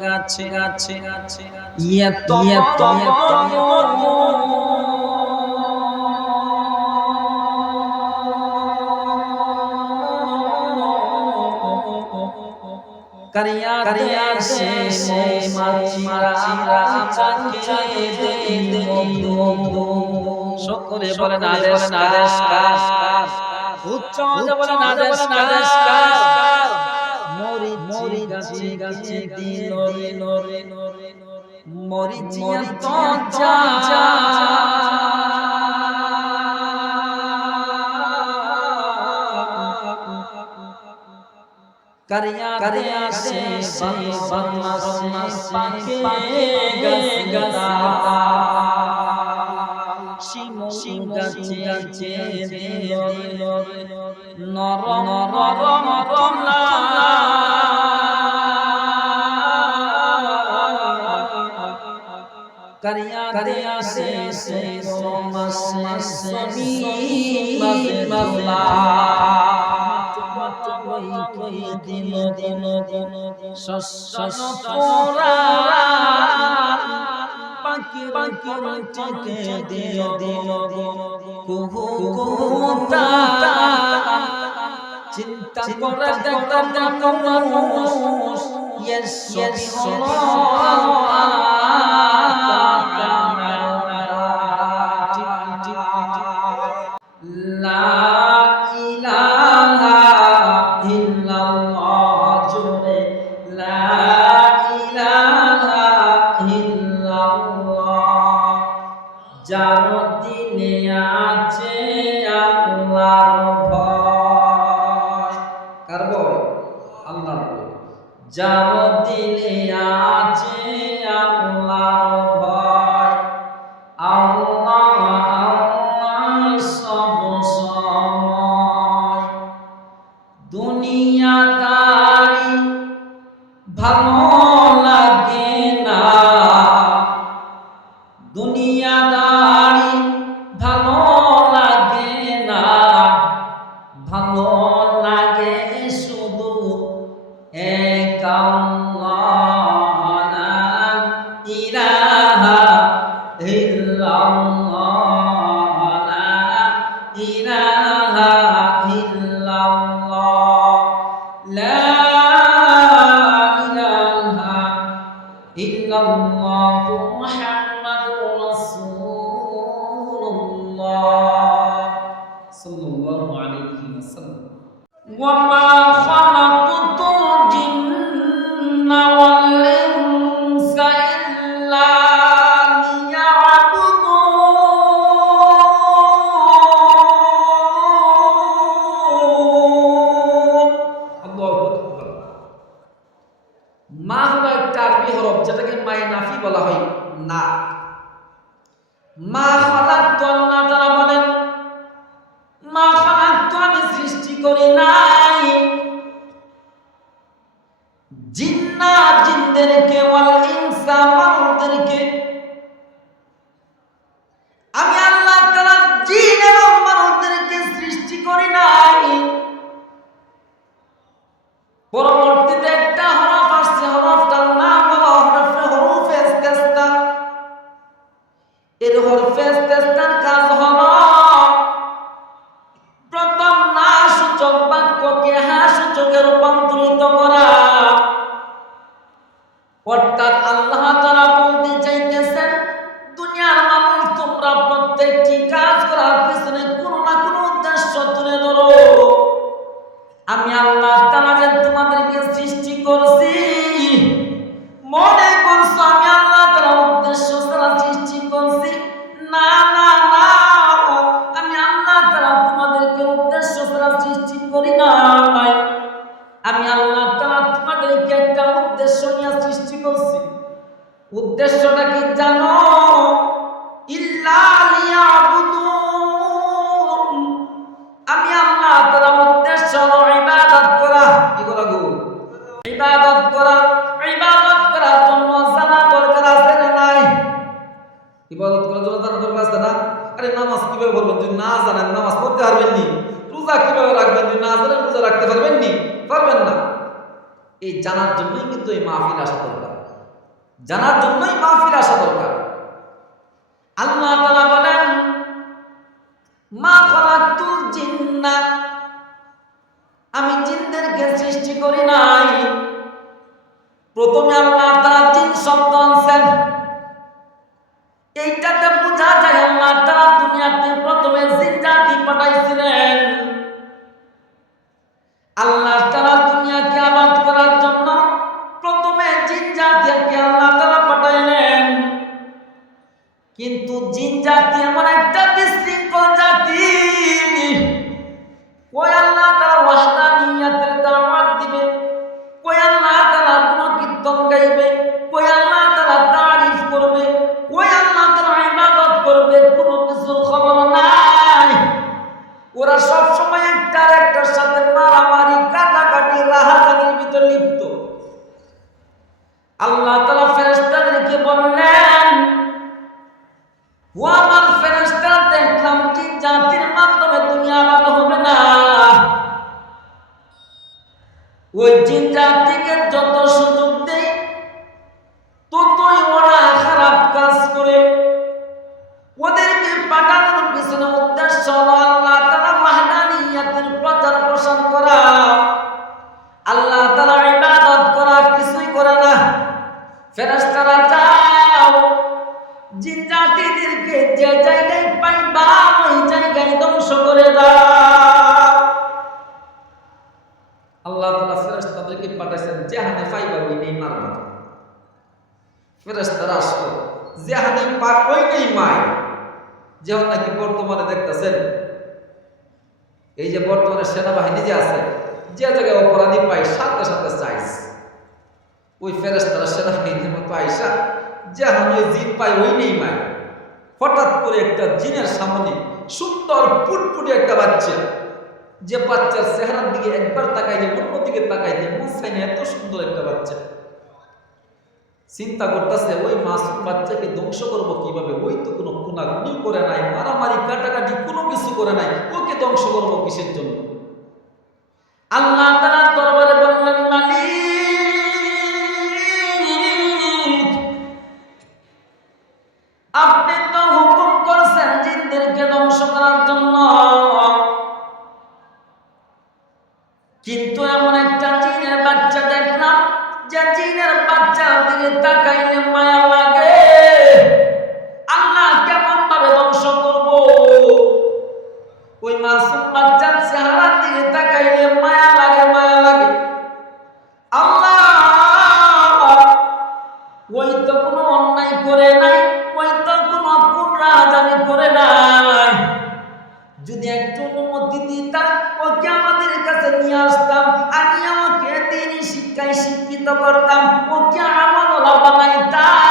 গাছে আছে करिया करिया से माचिरा चाके সকলে বলেন আদেশকার উচ্চ বলেন আদেশকার মরি গাছে নরে মরি জিয়া তো যা करिया से पाके गदा শিমুল গাছে নরম কমলা करिया से मसला कोई दिन शशरा पाकी टिके दिनो कुहुता चिंता करे देखो মানুষ yes যার দিলে আছে আল্লাহর ভয় কার ভয় আল্লাহর ভয় যার দিলে আছে আল্লাহর ভয় আল্লাহ সব সময় দুনিয়াদারি ভালো লাগে না দুনিয়াদারি ভালো লাগে না ভালো লাগে শুধু এক আল্লাহ লা ইলাহা ইল্লাল্লাহ লা ইলাহা ইল্লাল্লাহ লা ইলাহা ইল্লাল্লাহ মুহাম্মাদুর রাসূলুল্লাহ সাল্লাল্লাহু আলাইহি ওয়াসাল্লাম ওয়া মা খালাকুতুল জিন্না ওয়াল ইনসা ইল্লা লিয়াবুদুন আল্লাহু আকবার মা হলো একটা আরবি হরফ যেটাকে মায়ে নাফি বলা হয় না মা খালাকতু আল্লাহ তাআলা বলেন মা খালাকতু আমি সৃষ্টি করি নাই জিনদেরকে ওয়াল ইনসা মানুষদেরকে আমি আল্লাহ তাআলা জিন এবং মানুষদেরকে সৃষ্টি করি নাই পরবর্তীতে একটা হরফ আসছে হরফটার নাম হলো হরফে ইস্তেসনা এর হরফে ইস্তেসনার কাজ হলো প্রথম না সূচক বাক্যকে হ্যাঁ সূচকে রূপান্তরিত করা অর্থাৎ আল্লাহ তাআলা বলতে চাইতেছেন দুনিয়ার মানুষ তোমরা প্রত্যেকটি কাজ করার পিছনে কোনো না কোনো উদ্দেশ্য তুলে ধরো আমি আল্লাহ তাআলা যে তোমাদেরকে সৃষ্টি করছি মনে করছো আমি আল্লাহ তাআলা উদ্দেশ্য ছাড়া সৃষ্টি করছি না আমি আল্লাহ তাআলা তোমাদেরকে উদ্দেশ্য ছাড়া সৃষ্টি করি নাই আমি আল্লাহ তাআলা তোমাদেরকে একটা উদ্দেশ্য নিয়ে সৃষ্টি করছি উদ্দেশ্যটা কি জানো ইল্লা লিয়াবুদুন আমি আল্লাহ তাআলা উদ্দেশ্য হলো ইবাদত করা কি করা গো ইবাদত করার জন্য জানা দরকার আছে না নাই ইবাদত করার জন্য জানা দরকার আছে না আরে নামাজ কিভাবে পড়বেন যদি না জানেন নামাজ পড়তে পারবেন নি রোজা কিভাবে রাখবেন যদি না জানেন রোজা রাখতে পারবেন নি পারবেন না এই জানার জন্যই কিন্তু এই মাহফিল আসা দরকার জানার জন্যই মাহফিল আসা দরকার। আল্লাহ তাআলা বলেন, মা খালাকতুল জিন্না, আমি জিনদেরকে সৃষ্টি করি নাই। প্রথমে আল্লাহ তাআলা জিন শব্দ আনছেন, এইটাতে বোঝা যায় আল্লাহ তাআলা দুনিয়াতে প্রথমে জিন জাতি পাঠাইছিলেন। আল্লাহ তাআলা দুনিয়াকে আবাদ করার জন্য প্রথমে জিন জাতিকে আল্লাহ তাআলা পাঠাইলেন। কিন্তু জিন জাতি এমন একটা বিশৃঙ্খল জাতি, ওই আল্লাহ তাআলা ওয়াহদানিয়াতের দাওয়াত দিবে, ওই আল্লাহ তাআলা গুণকীর্তন গাইবে, ওই আল্লাহ তাআলা তারিফ করবে, ওই আল্লাহ তাআলা ইবাদত করবে, কোনো কিছুর খবর নাই। ওরা সব সময় একটার সাথে মারামারি, কাটাকাটি, রাহাজানির ভিতর লিপ্ত। আল্লাহ তাআলা ফেরেশতাদেরকে বললেন, ও আমার ফেরেশতা, দেখলাম জিন জাতির মাধ্যমে দুনিয়া আবাদ হবে না। ওই জিন জাতিকে যত সুযোগ দেয় ততই ওরা খারাপ কাজ করে। ওদেরকে পাঠানোর পিছনে উদ্দেশ্য হলো আল্লাহ তাআলা ওয়াহদানিয়াতের প্রচার প্রসার করা, আল্লাহ তাআলা ইবাদত করা, কিছুই করে না। ফেরেশতারা যাও, জিন জাতিদেরকে যে জায়গায় পাইবা ওই জায়গায় ধ্বংস করে দাও। আল্লাহ তাআলা ফেরেশতাদেরকে পাঠাইছেন, যেখানে পাইবা ওই নেই মারবা। ফেরেশতারা আসলো, যেখানে পাক ওই নেই মাই। যেমন নাকি বর্তমানে দেখতেছেন, এই যে বর্তমানে সেনাবাহিনী যে আছে, যে জায়গায় অপরাধী পাই সাথে সাথে চাইস, ওই ফেরেশতারা সেনাবাহিনীর মতো আইসা যেমন ওই জিন পায় ওই নেই মাই। হঠাৎ করে একটা জিনের সামনে সুন্দর ফুটফুটে একটা বাচ্চা, যে বাচ্চার চেহারার দিকে একবার তাকাইলে অন্যদিকে তাকাইতে মন চায় না, এত সুন্দর একটা বাচ্চা। চিন্তা করতেছে, ওই মাসুম বাচ্চাকে ধ্বংস করবো কিভাবে? ওই তো কোনো খুনাখুনি করে নাই, মারামারি কাটাকাটি কোনো কিছু করে নাই, ওকে ধ্বংস করবো কিসের জন্য? আল্লাহ তাআলার দরবারে বললেন, মালিক, আপনি তো হুকুম করছেন জিনদেরকে ধ্বংস করার জন্য, কিন্তু এমন একটা জিনের বাচ্চা দেখলাম, যে জিনের বাচ্চার দিকে তাকাইলে মায়া লাগে। আল্লাহ কেমন ভাবে ধ্বংস করব? ওই মাসুম বাচ্চার চেহারার দিকে তাকাইলে মায়া লাগে, মায়া লাগে। আল্লাহ, ওই তো কোনো অন্যায় করে নাই, ওই তো কোনো রাহাজানি করে নাই। যদি একটু অনুমতি দিতাম, ওকে আমাদের কাছে নিয়ে আসতাম, আমি আমাকে দিনই শিক্ষায় শিক্ষিত করতাম, ওকে আমলওয়ালা বানাইতাম।